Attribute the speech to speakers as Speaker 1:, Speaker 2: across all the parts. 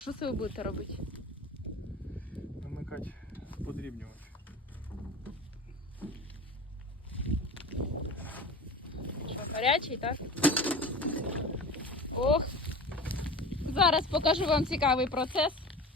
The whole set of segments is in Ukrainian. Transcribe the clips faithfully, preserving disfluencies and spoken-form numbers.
Speaker 1: Що це ви будете робити?
Speaker 2: Намикати, подрібнювати.
Speaker 1: Що, гарячий, так? Ох! Зараз покажу вам цікавий процес.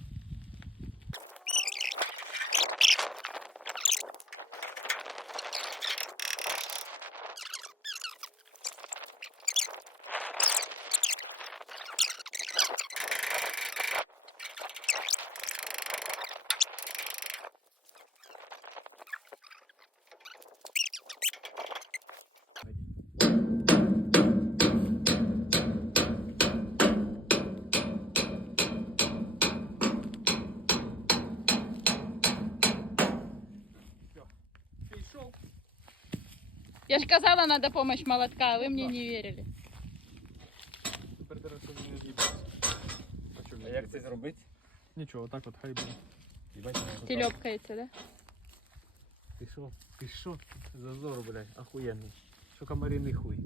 Speaker 1: Я ж казала, надо помощь молотка, а вы мне не верили.
Speaker 2: Тепер треба, щоб не з'їбався.
Speaker 3: А як це зробити?
Speaker 2: Нічого, отак от хай буде.
Speaker 1: Телепкається, да?
Speaker 2: Ти що? Ти що? Зазор, блядь, охуєнний. Що комариний хуй.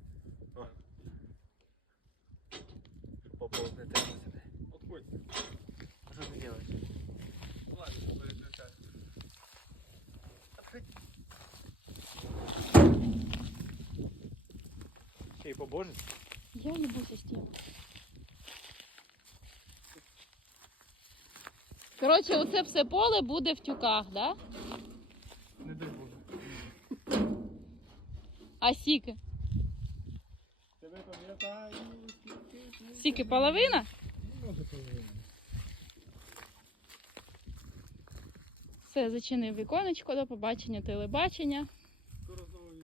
Speaker 3: Поповз не треба себе.
Speaker 2: Отходь.
Speaker 3: А що ти робиш?
Speaker 2: Ладно, переключай. Ще й побожець?
Speaker 1: Я не буду стіл. Коротше, оце все поле буде в тюках, да?
Speaker 2: Не дай Боже.
Speaker 1: А сіки?
Speaker 2: Тебе пам'ятаю.
Speaker 1: Сіки половина?
Speaker 2: Може половина.
Speaker 1: Все, зачинив віконечко, до побачення, телебачення.